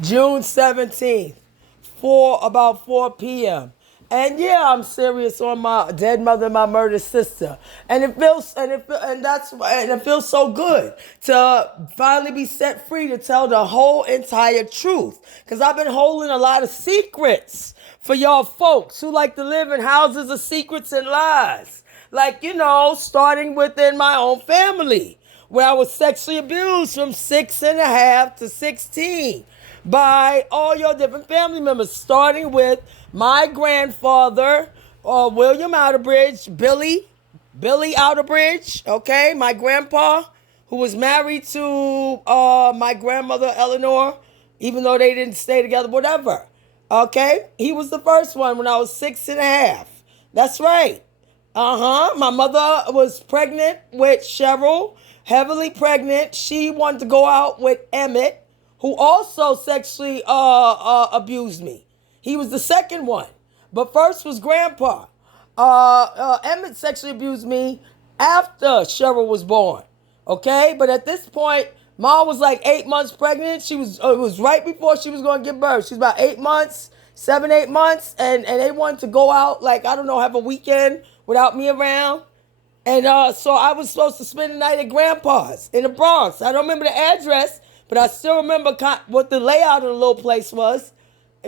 June 17th, about 4 p.m. And yeah, I'm serious on my dead mother and my murdered sister. And it feels so good to finally be set free to tell the whole entire truth. Cause I've been holding a lot of secrets for y'all folks who like to live in houses of secrets and lies. Like, starting within my own family, where I was sexually abused from 6.5 to 16 by all your different family members, starting with my grandfather, William Outerbridge, Billy Outerbridge, okay, my grandpa, who was married to my grandmother Eleanor, even though they didn't stay together, whatever. Okay, he was the first one when I was 6.5. That's right. My mother was pregnant with Cheryl, heavily pregnant. She wanted to go out with Emmett, who also sexually abused me. He was the second one. But first was Grandpa. Emmett sexually abused me after Cheryl was born. Okay? But at this point, Mom was like 8 months pregnant. It was right before she was going to give birth. She was about 8 months, 7, 8 months. And they wanted to go out, like, I don't know, have a weekend without me around. And so I was supposed to spend the night at Grandpa's in the Bronx. I don't remember the address, but I still remember what the layout of the little place was.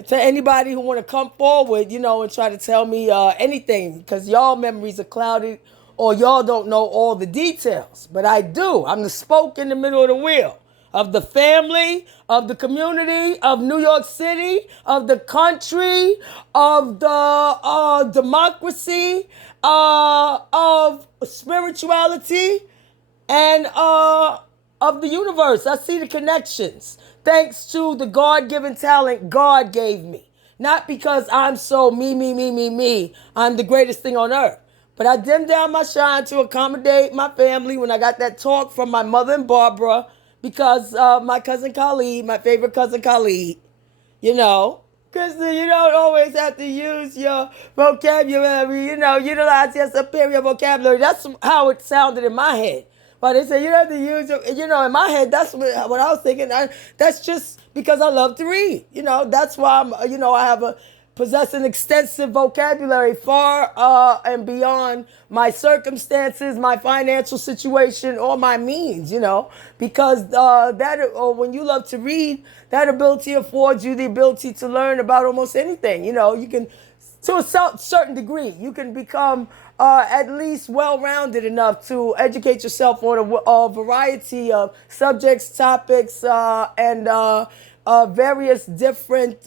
To anybody who want to come forward, and try to tell me anything, because y'all memories are clouded or y'all don't know all the details. But I do. I'm the spoke in the middle of the wheel of the family, of the community, of New York City, of the country, of the democracy, of spirituality, and of the universe. I see the connections. Thanks to the God-given talent God gave me. Not because I'm so me. I'm the greatest thing on earth. But I dimmed down my shine to accommodate my family when I got that talk from my mother and Barbara because my cousin Khalid, my favorite cousin Khalid, you know. Krista, you don't always have to use your vocabulary, utilize your superior vocabulary. That's how it sounded in my head. But they say you don't have to use your, in my head, that's what I was thinking. That's just because I love to read. That's why I have possess an extensive vocabulary far and beyond my circumstances, my financial situation, or my means, because when you love to read, that ability affords you the ability to learn about almost anything. You can, to a certain degree, you can become at least well-rounded enough to educate yourself on a variety of subjects, topics, and various different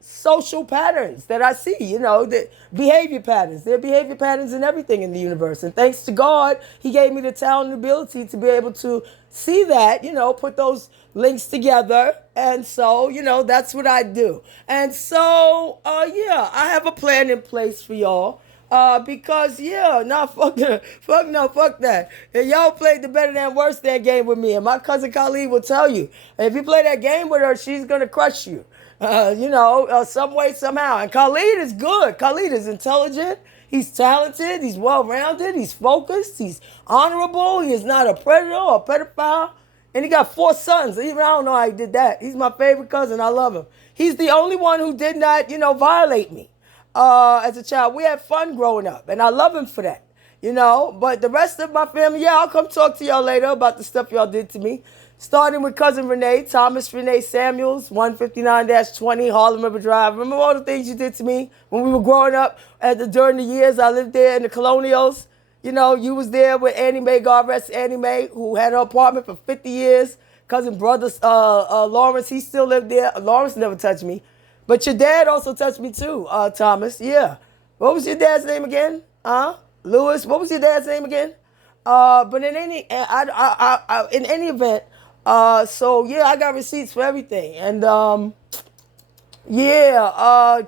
social patterns that I see, the behavior patterns. There are behavior patterns in everything in the universe. And thanks to God, he gave me the talent and ability to be able to see that, put those links together. And so, that's what I do. And so, I have a plan in place for y'all. Because fuck that. And y'all played the better than worse than game with me. And my cousin Khalid will tell you, if you play that game with her, she's gonna crush you. Some way, somehow. And Khalid is good. Khalid is intelligent. He's talented. He's well-rounded. He's focused. He's honorable. He is not a predator or a pedophile. And he got 4 sons. Even I don't know how he did that. He's my favorite cousin. I love him. He's the only one who did not, violate me as a child. We had fun growing up, and I love him for that. But the rest of my family, I'll come talk to y'all later about the stuff y'all did to me. Starting with cousin Renee, Thomas Renee Samuels, 159-20 Harlem River Drive. Remember all the things you did to me when we were growing up during the years I lived there in the colonials? You was there with Annie Mae, God rest Annie Mae, who had her apartment for 50 years. Cousin brother Lawrence, he still lived there. Lawrence never touched me. But your dad also touched me too, Thomas. Yeah. What was your dad's name again? Lewis. What was your dad's name again? But in any event, I got receipts for everything. And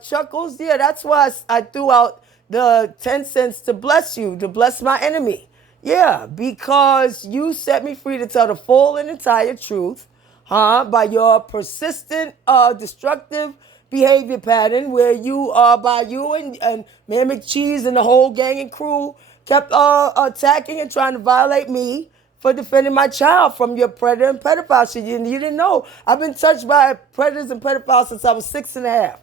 Chuckles, that's why I threw out the 10 cents to bless you, to bless my enemy. Yeah, because you set me free to tell the full and entire truth, by your persistent, destructive behavior pattern where you and Mayor McCheese and the whole gang and crew kept attacking and trying to violate me for defending my child from your predator and pedophile shit. You didn't know. I've been touched by predators and pedophiles since I was 6.5.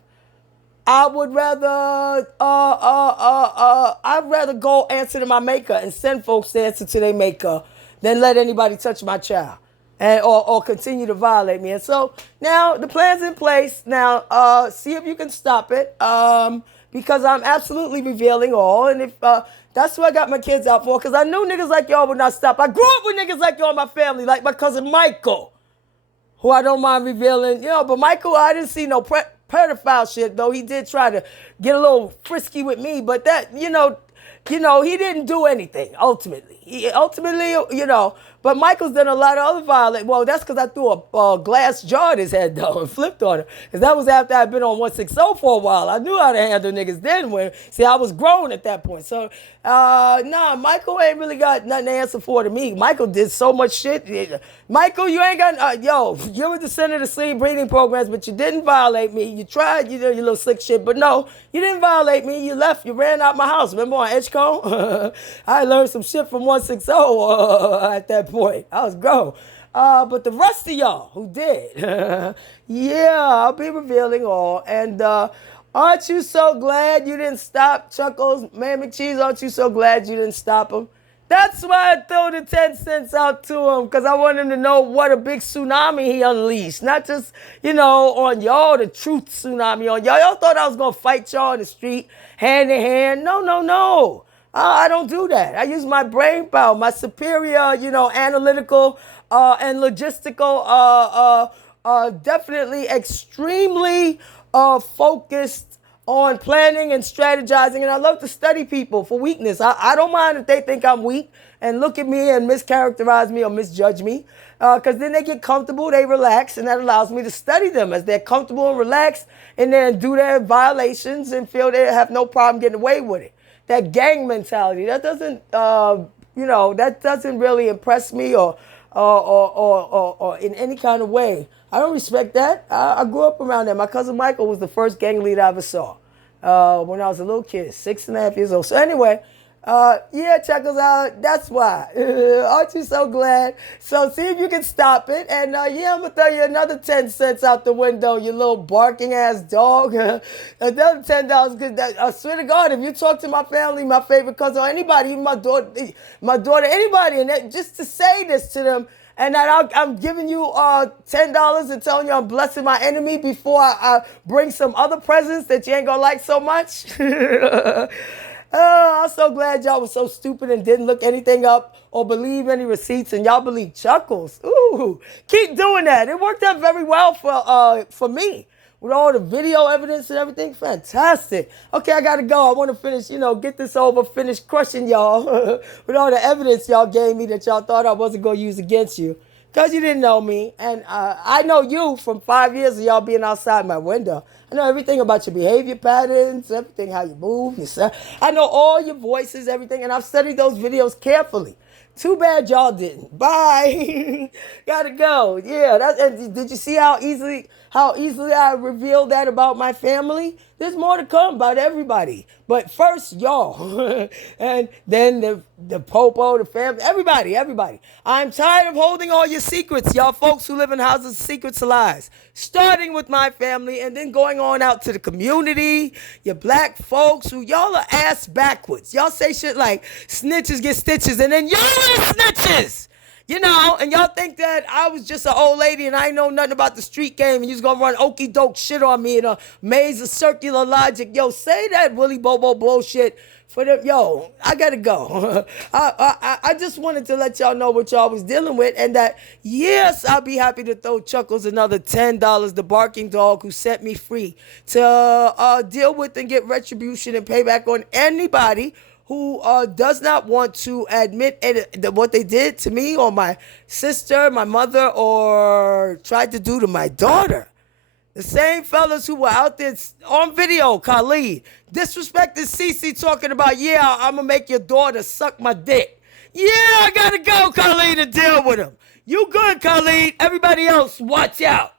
I would rather, I'd rather go answer to my maker and send folks to answer to their maker than let anybody touch my child and or continue to violate me. And so now the plan's in place. Now, see if you can stop it, because I'm absolutely revealing all. And if that's what I got my kids out for, because I knew niggas like y'all would not stop. I grew up with niggas like y'all in my family, like my cousin Michael, who I don't mind revealing, but Michael, I didn't see no pedophile shit, though. He did try to get a little frisky with me, but that, he didn't do anything, ultimately. But Michael's done a lot of other violent. Well, that's because I threw a glass jar at his head, though, and flipped on him. Because that was after I'd been on 160 for a while. I knew how to handle niggas then. I was grown at that point. So, Michael ain't really got nothing to answer for to me. Michael did so much shit. Michael, you ain't got, you were the center of the sleep breathing programs, but you didn't violate me. You tried, your little slick shit, but no, you didn't violate me. You left. You ran out my house. Remember on Edgecombe? I learned some shit from 160 at that point. I was grown. But the rest of y'all who did, I'll be revealing all. And aren't you so glad you didn't stop Chuckles, Man McCheese? Aren't you so glad you didn't stop him? That's why I threw the 10 cents out to him, because I want him to know what a big tsunami he unleashed. Not just, on y'all, the truth tsunami on y'all. Y'all thought I was going to fight y'all in the street, hand in hand. No. I don't do that. I use my brain power, my superior, analytical and logistical, definitely extremely focused on planning and strategizing. And I love to study people for weakness. I don't mind if they think I'm weak and look at me and mischaracterize me or misjudge me, because then they get comfortable, they relax, and that allows me to study them as they're comfortable and relaxed and then do their violations and feel they have no problem getting away with it. That gang mentality, that doesn't, that doesn't really impress me or in any kind of way. I don't respect that. I grew up around that. My cousin Michael was the first gang leader I ever saw when I was a little kid, 6.5 years old. So anyway, check us out. That's why. Aren't you so glad? So see if you can stop it. And I'm going to throw you another 10 cents out the window, you little barking ass dog. Another $10. Because I swear to God, if you talk to my family, my favorite cousin, or anybody, even my daughter, anybody, and just to say this to them, and that I'm giving you $10 and telling you I'm blessing my enemy before I bring some other presents that you ain't going to like so much. I'm so glad y'all was so stupid and didn't look anything up or believe any receipts, and y'all believe Chuckles. Ooh, keep doing that. It worked out very well for me with all the video evidence and everything. Fantastic. Okay, I got to go. I want to finish, get this over, finish crushing y'all with all the evidence y'all gave me that y'all thought I wasn't going to use against you. Because you didn't know me. And I know you from 5 years of y'all being outside my window. I know everything about your behavior patterns, everything, how you move. I know all your voices, everything. And I've studied those videos carefully. Too bad y'all didn't. Bye. Gotta go. Yeah. And did you see how easily I revealed that about my family? There's more to come about everybody. But first, y'all. And then the popo, the family, everybody. I'm tired of holding all your secrets, y'all folks who live in houses of secrets of lies. Starting with my family and then going on out to the community, your black folks who y'all are ass backwards. Y'all say shit like snitches get stitches, and then y'all are snitches. And y'all think that I was just an old lady and I know nothing about the street game and you was going to run okey doke shit on me in a maze of circular logic. Yo, say that Willy Bobo bullshit for them. Yo, I got to go. I just wanted to let y'all know what y'all was dealing with, and that, yes, I'll be happy to throw Chuckles another $10, the barking dog who set me free, to deal with and get retribution and payback on anybody who does not want to admit what they did to me or my sister, my mother, or tried to do to my daughter. The same fellas who were out there on video, Khalid, disrespected Cece talking about, I'm going to make your daughter suck my dick. Yeah, I got to go, Khalid, to deal with him. You good, Khalid. Everybody else, watch out.